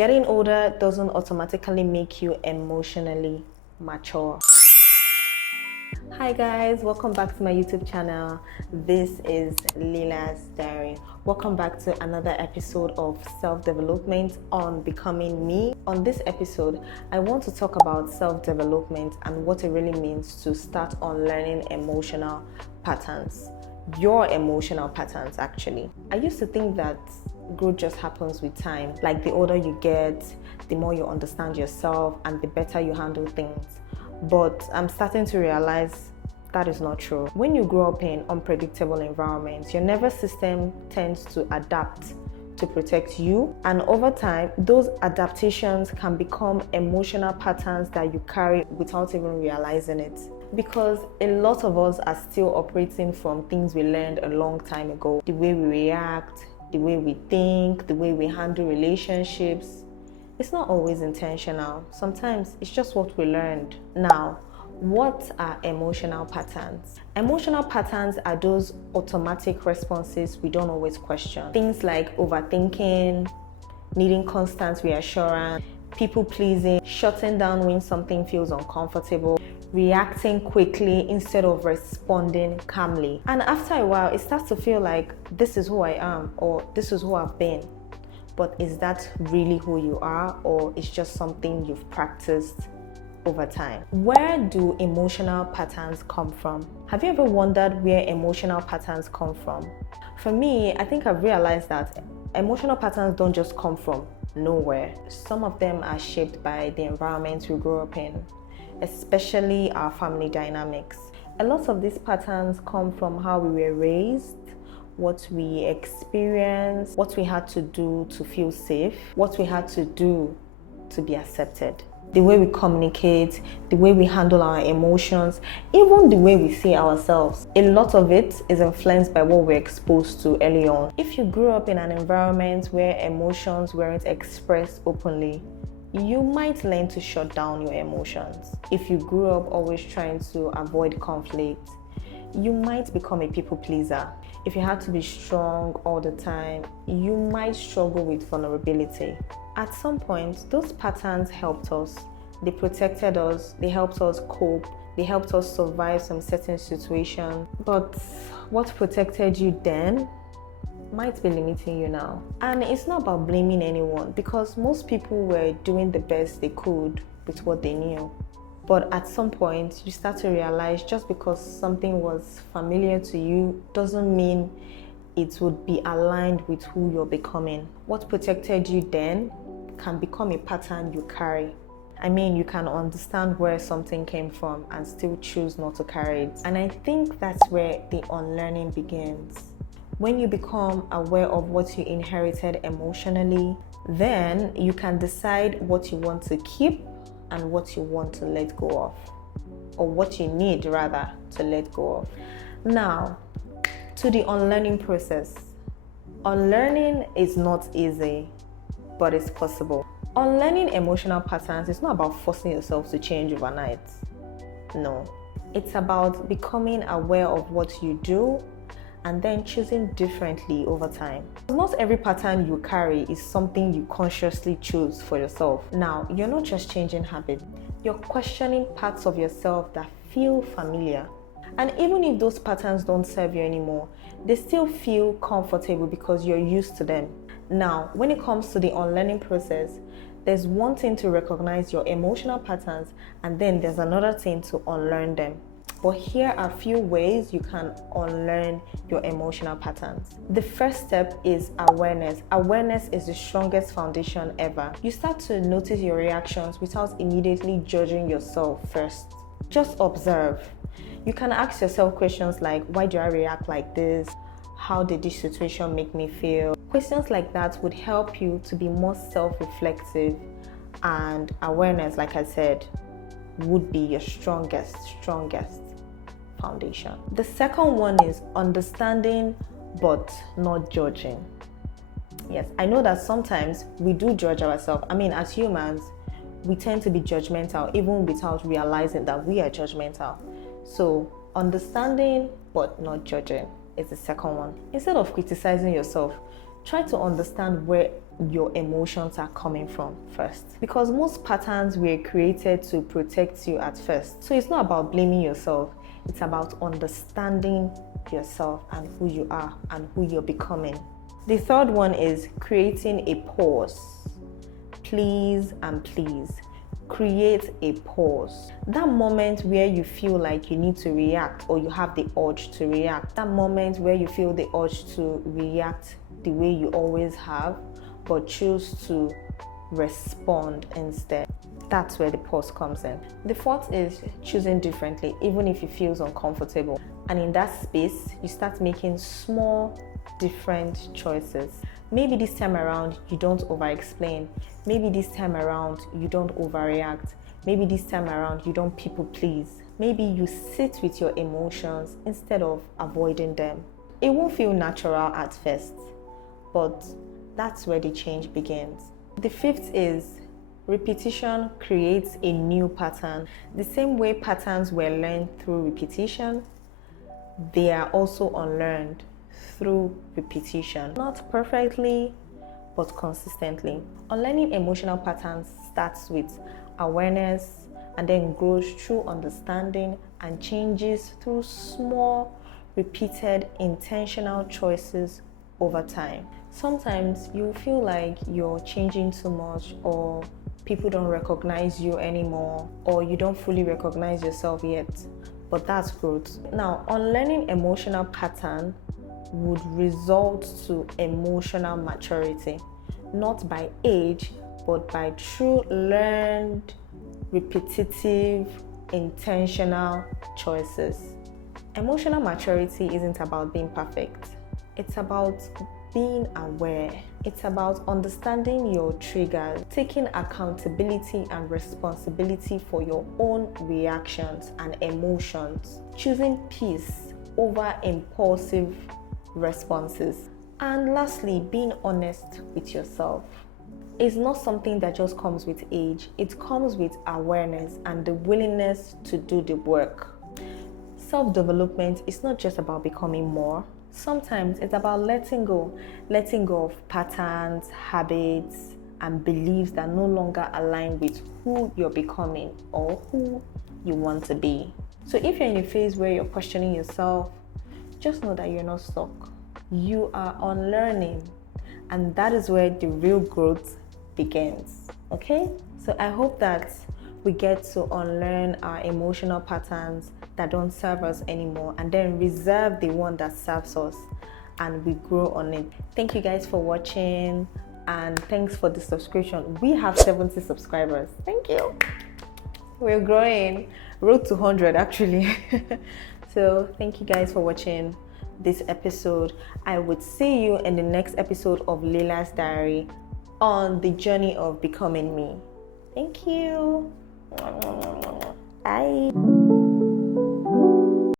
Getting older doesn't automatically make you emotionally mature. Hi guys, welcome back to my YouTube channel. This is LILA'S diary. Welcome back to another episode of self-development on becoming me. On this episode, I want to talk about self-development and what it really means to start unlearning emotional patterns. Your emotional patterns, actually. I used to think that growth just happens with time. Like the older you get, the more you understand yourself and the better you handle things. But I'm starting to realize that is not true. When you grow up in unpredictable environments, your nervous system tends to adapt to protect you, and over time those adaptations can become emotional patterns that you carry without even realizing it, because a lot of us are still operating from things we learned a long time ago. The way we react, the way we think, the way we handle relationships, it's not always intentional. Sometimes it's just what we learned. Now, what are emotional patterns? Emotional patterns are those automatic responses we don't always question. Things like overthinking, needing constant reassurance, people pleasing, shutting down when something feels uncomfortable, reacting quickly instead of responding calmly. And after a while, it starts to feel like this is who I am, or this is who I've been. But is that really who you are, or it's just something you've practiced over time? Where do emotional patterns come from? Have you ever wondered where emotional patterns come from? For me, I think I've realized that emotional patterns don't just come from nowhere. Some of them are shaped by the environment we grew up in, especially our family dynamics. A lot of these patterns come from how we were raised, what we experienced, what we had to do to feel safe, what we had to do to be accepted. The way we communicate, the way we handle our emotions, even the way we see ourselves. A lot of it is influenced by what we're exposed to early on. If you grew up in an environment where emotions weren't expressed openly, you might learn to shut down your emotions. If you grew up always trying to avoid conflict, you might become a people pleaser. If you had to be strong all the time, you might struggle with vulnerability. At some point, those patterns helped us. They protected us, they helped us cope, they helped us survive some certain situations. But what protected you then might be limiting you now. And it's not about blaming anyone, because most people were doing the best they could with what they knew. But at some point, you start to realize just because something was familiar to you doesn't mean it would be aligned with who you're becoming. What protected you then can become a pattern you carry. I mean, you can understand where something came from and still choose not to carry it. And I think that's where the unlearning begins. When you become aware of what you inherited emotionally, then you can decide what you want to keep and what you want to let go of, or what you need rather to let go of. Now, to the unlearning process. Unlearning is not easy, but it's possible. Unlearning emotional patterns is not about forcing yourself to change overnight. No, it's about becoming aware of what you do and then choosing differently over time. Not every pattern you carry is something you consciously choose for yourself. Now, you're not just changing habits, you're questioning parts of yourself that feel familiar. And even if those patterns don't serve you anymore, they still feel comfortable because you're used to them. Now, when it comes to the unlearning process, there's one thing to recognize your emotional patterns, and then there's another thing to unlearn them. But here are a few ways you can unlearn your emotional patterns. The first step is awareness. Awareness is the strongest foundation ever. You start to notice your reactions without immediately judging yourself first. Just observe. You can ask yourself questions like, why do I react like this? How did this situation make me feel? Questions like that would help you to be more self-reflective, and awareness, like I said, would be your strongest foundation. The second one is understanding but not judging. Yes, I know that sometimes we do judge ourselves. I mean, as humans, we tend to be judgmental even without realizing that we are judgmental. So understanding but not judging is the second one. Instead of criticizing yourself, try to understand where your emotions are coming from first. Because most patterns were created to protect you at first. So it's not about blaming yourself, it's about understanding yourself and who you are and who you're becoming. The third one is creating a pause. Please and please create a pause. That moment where you feel like you need to react or you have the urge to react. That moment where you feel the urge to react the way you always have, but choose to respond instead. That's where the pause comes in. The fourth is choosing differently, even if it feels uncomfortable. And in that space, you start making small, different choices. Maybe this time around, you don't over-explain. Maybe this time around, you don't overreact. Maybe this time around, you don't people please. Maybe you sit with your emotions instead of avoiding them. It won't feel natural at first, but that's where the change begins. The fifth is repetition creates a new pattern. The same way patterns were learned through repetition, they are also unlearned through repetition. Not perfectly, but consistently. Unlearning emotional patterns starts with awareness and then grows through understanding and changes through small, repeated, intentional choices over time. Sometimes you feel like you're changing too much, or people don't recognize you anymore, or you don't fully recognize yourself yet, but that's growth. Now, unlearning emotional pattern would result to emotional maturity, not by age, but by true learned, repetitive, intentional choices. Emotional maturity isn't about being perfect. It's about being aware. It's about understanding your triggers, taking accountability and responsibility for your own reactions and emotions, choosing peace over impulsive responses. And lastly, being honest with yourself. It's not something that just comes with age. It comes with awareness and the willingness to do the work. Self-development is not just about becoming more. Sometimes it's about letting go of patterns, habits, and beliefs that no longer align with who you're becoming or who you want to be. So if you're in a phase where you're questioning yourself, just know that you're not stuck. You are unlearning, and that is where the real growth begins. Okay? So I hope that we get to unlearn our emotional patterns that don't serve us anymore and then reserve the one that serves us, and we grow on it. Thank you guys for watching, and thanks for the subscription. We have 70 subscribers. Thank you. We're growing. Road to 100 actually. So thank you guys for watching this episode. I would see you in the next episode of LILA'S Diary on the journey of becoming me. Thank you. Bye.